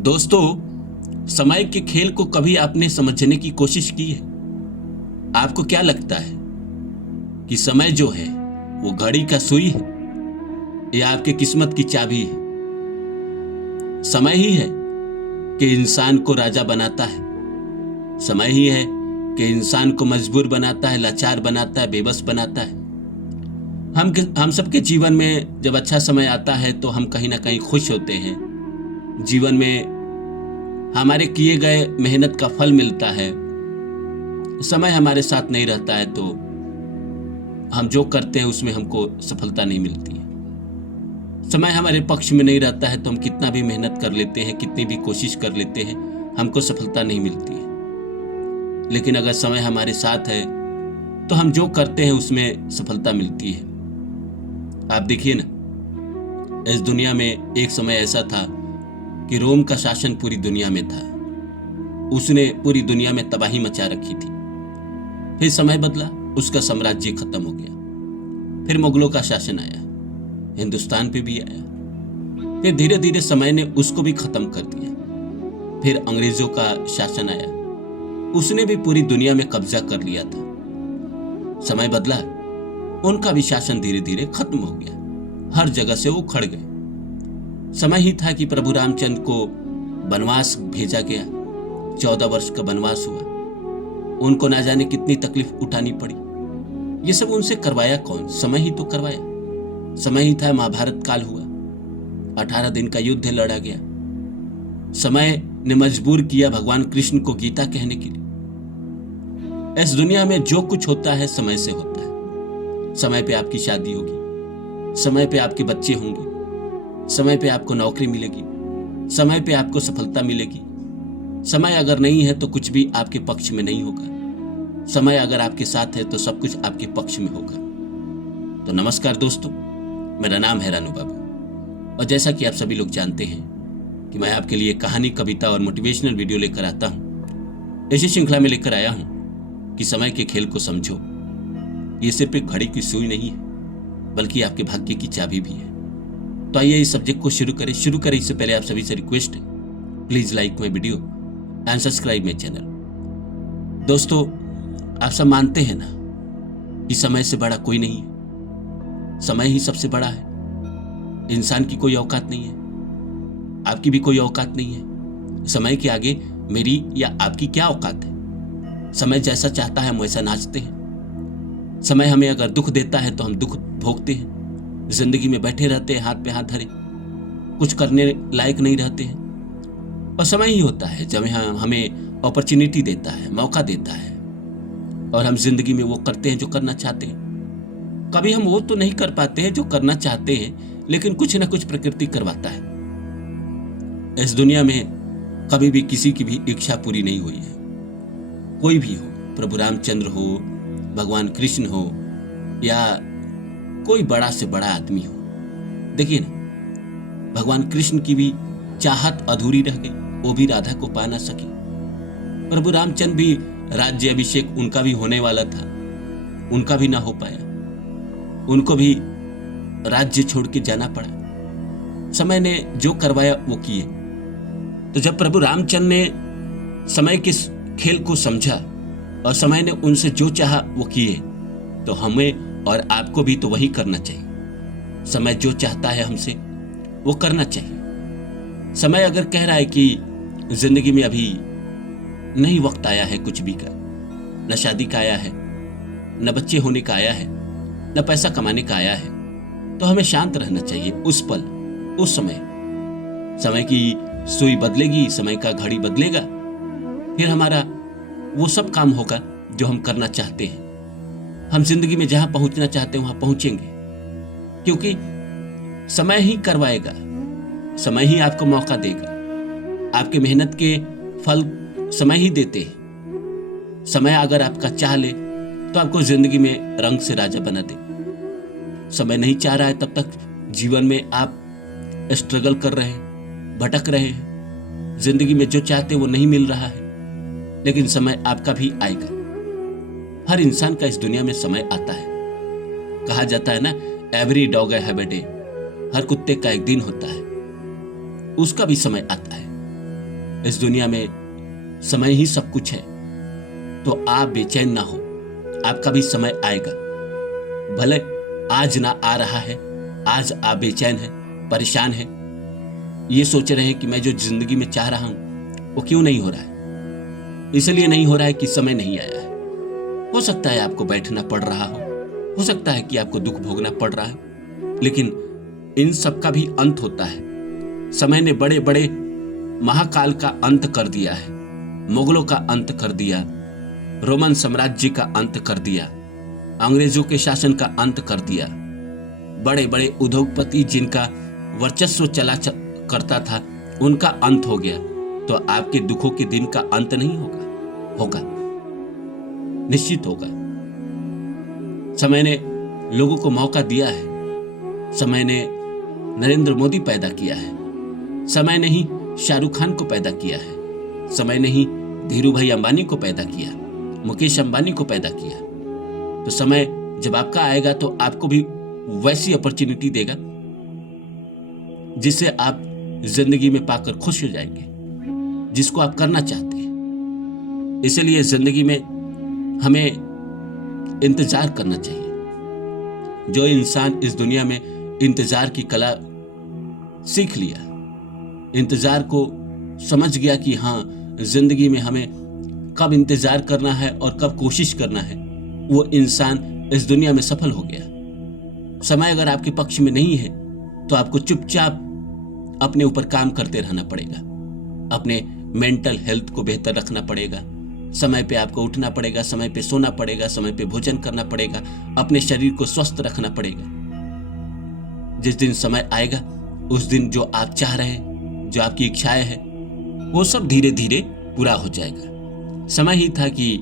दोस्तों, समय के खेल को कभी आपने समझने की कोशिश की है? आपको क्या लगता है कि समय जो है वो घड़ी का सुई है या आपके किस्मत की चाबी है? समय ही है कि इंसान को राजा बनाता है। समय ही है कि इंसान को मजबूर बनाता है, लाचार बनाता है, बेबस बनाता है। हम सबके जीवन में जब अच्छा समय आता है तो हम कहीं ना कहीं खुश होते हैं। जीवन में हमारे किए गए मेहनत का फल मिलता है। समय हमारे साथ नहीं रहता है तो हम जो करते हैं उसमें हमको सफलता नहीं मिलती है। समय हमारे पक्ष में नहीं रहता है तो हम कितना भी मेहनत कर लेते हैं, कितनी भी कोशिश कर लेते हैं, हमको सफलता नहीं मिलती है। लेकिन अगर समय हमारे साथ है तो हम जो करते हैं उसमें सफलता मिलती है। आप देखिए ना, इस दुनिया में एक समय ऐसा था कि रोम का शासन पूरी दुनिया में था। उसने पूरी दुनिया में तबाही मचा रखी थी। फिर समय बदला, उसका साम्राज्य खत्म हो गया। फिर मुगलों का शासन आया, हिंदुस्तान पे भी आया। फिर धीरे धीरे समय ने उसको भी खत्म कर दिया। फिर अंग्रेजों का शासन आया, उसने भी पूरी दुनिया में कब्जा कर लिया था। समय बदला, उनका भी शासन धीरे धीरे खत्म हो गया। हर जगह से वो उखड़ गए। समय ही था कि प्रभु रामचंद्र को वनवास भेजा गया। 14 वर्ष का वनवास हुआ। उनको ना जाने कितनी तकलीफ उठानी पड़ी। ये सब उनसे करवाया कौन? समय ही तो करवाया। समय ही था महाभारत काल हुआ। 18 दिन का युद्ध लड़ा गया। समय ने मजबूर किया भगवान कृष्ण को गीता कहने के लिए। इस दुनिया में जो कुछ होता है समय से होता है। समय पे आपकी शादी होगी, समय पे आपके बच्चे होंगे, समय पे आपको नौकरी मिलेगी, समय पे आपको सफलता मिलेगी। समय अगर नहीं है तो कुछ भी आपके पक्ष में नहीं होगा। समय अगर आपके साथ है तो सब कुछ आपके पक्ष में होगा। तो नमस्कार दोस्तों, मेरा नाम है रानू बाबू और जैसा कि आप सभी लोग जानते हैं कि मैं आपके लिए कहानी, कविता और मोटिवेशनल वीडियो लेकर आता हूं। इसी श्रृंखला में लेकर आया हूं कि समय के खेल को समझो। ये सिर्फ एक घड़ी की सुई नहीं है बल्कि आपके भाग्य की चाबी भी है। तो आइए इस सब्जेक्ट को शुरू करें। इससे पहले आप सभी से रिक्वेस्ट है, please like my video and subscribe my channel. दोस्तों, आप सब मानते हैं ना कि समय से बड़ा कोई नहीं है। समय ही सबसे बड़ा है। इंसान की कोई औकात नहीं है, आपकी भी कोई औकात नहीं है। समय के आगे मेरी या आपकी क्या औकात है? समय जैसा चाहता है हम वैसा नाचते हैं। समय हमें अगर दुख देता है तो हम दुख भोगते हैं। जिंदगी में बैठे रहते हैं हाथ पे हाथ धरे, कुछ करने लायक नहीं रहते हैं। और समय ही होता है जब हमें अपॉर्चुनिटी देता है, मौका देता है और हम जिंदगी में वो करते हैं जो करना चाहते हैं। कभी हम वो तो नहीं कर पाते हैं जो करना चाहते हैं, लेकिन कुछ ना कुछ प्रकृति करवाता है। इस दुनिया में कभी भी किसी की भी इच्छा पूरी नहीं हुई है। कोई भी हो, प्रभु रामचंद्र हो, भगवान कृष्ण हो या कोई बड़ा से बड़ा आदमी हो। देखिए ना, भगवान कृष्ण की भी चाहत अधूरी रह गई, वो भी राधा को पा ना सके। प्रभु रामचंद्र भी राज्य अभिषेक उनका भी होने वाला था, उनका भी ना हो पाया। उनको भी राज्य छोड़ के जाना पड़ा। समय ने जो करवाया वो किए। तो जब प्रभु रामचंद्र ने समय के खेल को समझा और समय ने उनसे जो चाहा वो किए, तो हमें और आपको भी तो वही करना चाहिए। समय जो चाहता है हमसे वो करना चाहिए। समय अगर कह रहा है कि जिंदगी में अभी नहीं वक्त आया है कुछ भी का, न शादी का आया है, न बच्चे होने का आया है, न पैसा कमाने का आया है, तो हमें शांत रहना चाहिए। उस पल, उस समय की सुई बदलेगी, समय का घड़ी बदलेगा। फिर हमारा वो सब काम होगा जो हम करना चाहते हैं। हम जिंदगी में जहां पहुंचना चाहते हैं वहां पहुंचेंगे, क्योंकि समय ही करवाएगा। समय ही आपको मौका देगा। आपके मेहनत के फल समय ही देते हैं। समय अगर आपका चाह ले तो आपको जिंदगी में रंग से राजा बना दे। समय नहीं चाह रहा है तब तक जीवन में आप स्ट्रगल कर रहे हैं, भटक रहे हैं। जिंदगी में जो चाहते वो नहीं मिल रहा है, लेकिन समय आपका भी आएगा। हर इंसान का इस दुनिया में समय आता है। कहा जाता है ना, every dog have a day. हर कुत्ते का एक दिन होता है, उसका भी समय आता है। इस दुनिया में समय ही सब कुछ है, तो आप बेचैन ना हो, आपका भी समय आएगा। भले आज ना आ रहा है, आज आप बेचैन हैं, परेशान हैं, ये सोच रहे हैं कि मैं जो जिंदगी में चाह रहा हूं वो क्यों नहीं हो रहा है। इसलिए नहीं हो रहा है कि समय नहीं आया है। हो सकता है आपको बैठना पड़ रहा हो सकता है कि आपको दुख भोगना पड़ रहा है, लेकिन इन सब का भी अंत होता है। समय ने बड़े बड़े महाकाल का अंत कर दिया है, मुगलों का अंत कर दिया, रोमन साम्राज्य का अंत कर दिया, अंग्रेजों के शासन का अंत कर दिया। बड़े बड़े उद्योगपति जिनका वर्चस्व करता था, उनका अंत हो गया। तो आपके दुखों के दिन का अंत नहीं होगा, निश्चित होगा। समय ने लोगों को मौका दिया है। समय ने नरेंद्र मोदी पैदा किया है, समय ने ही शाहरुख खान को पैदा किया है, समय ने ही धीरू भाई अंबानी को पैदा किया, मुकेश अंबानी को पैदा किया। तो समय जब आपका आएगा तो आपको भी वैसी अपॉर्चुनिटी देगा जिसे आप जिंदगी में पाकर खुश हो जाएंगे, जिसको आप करना चाहते हैं। इसलिए जिंदगी में हमें इंतजार करना चाहिए। जो इंसान इस दुनिया में इंतजार की कला सीख लिया, इंतजार को समझ गया कि हाँ, जिंदगी में हमें कब इंतजार करना है और कब कोशिश करना है, वो इंसान इस दुनिया में सफल हो गया। समय अगर आपके पक्ष में नहीं है तो आपको चुपचाप अपने ऊपर काम करते रहना पड़ेगा, अपने मेंटल हेल्थ को बेहतर रखना पड़ेगा, समय पे आपको उठना पड़ेगा, समय पे सोना पड़ेगा, समय पे भोजन करना पड़ेगा, अपने शरीर को स्वस्थ रखना पड़ेगा। जिस दिन समय आएगा उस दिन जो आप चाह रहे हैं, जो आपकी इच्छाएं हैं, वो सब धीरे धीरे पूरा हो जाएगा। समय ही था कि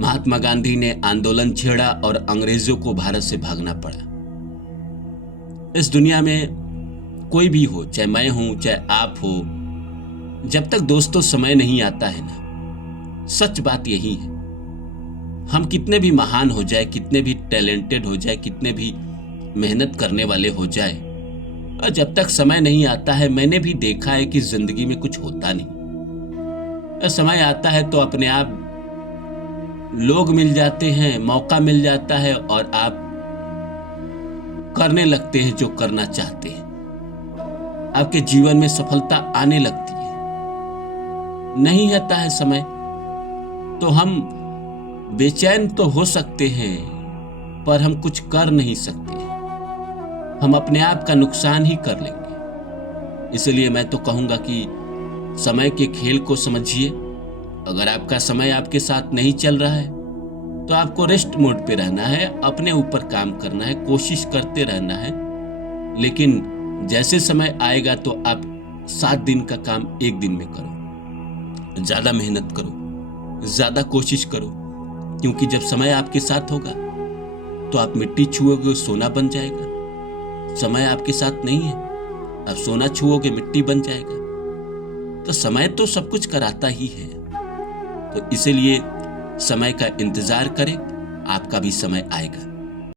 महात्मा गांधी ने आंदोलन छेड़ा और अंग्रेजों को भारत से भागना पड़ा। इस दुनिया में कोई भी हो, चाहे मैं हूं चाहे आप हो, जब तक दोस्तों समय नहीं आता है ना, सच बात यही है, हम कितने भी महान हो जाए, कितने भी टैलेंटेड हो जाए, कितने भी मेहनत करने वाले हो जाए, और जब तक समय नहीं आता है, मैंने भी देखा है कि जिंदगी में कुछ होता नहीं। समय आता है तो अपने आप लोग मिल जाते हैं, मौका मिल जाता है और आप करने लगते हैं जो करना चाहते हैं। आपके जीवन में सफलता आने लगती है। नहीं आता है समय तो हम बेचैन तो हो सकते हैं, पर हम कुछ कर नहीं सकते, हम अपने आप का नुकसान ही कर लेंगे। इसलिए मैं तो कहूंगा कि समय के खेल को समझिए। अगर आपका समय आपके साथ नहीं चल रहा है तो आपको रेस्ट मोड पे रहना है, अपने ऊपर काम करना है, कोशिश करते रहना है। लेकिन जैसे समय आएगा तो आप 7 दिन का काम 1 दिन में करो, ज्यादा मेहनत करो, ज्यादा कोशिश करो, क्योंकि जब समय आपके साथ होगा तो आप मिट्टी छुओगे, सोना बन जाएगा। समय आपके साथ नहीं है, आप सोना छुओगे, मिट्टी बन जाएगा। तो समय तो सब कुछ कराता ही है। तो इसीलिए समय का इंतजार करें, आपका भी समय आएगा।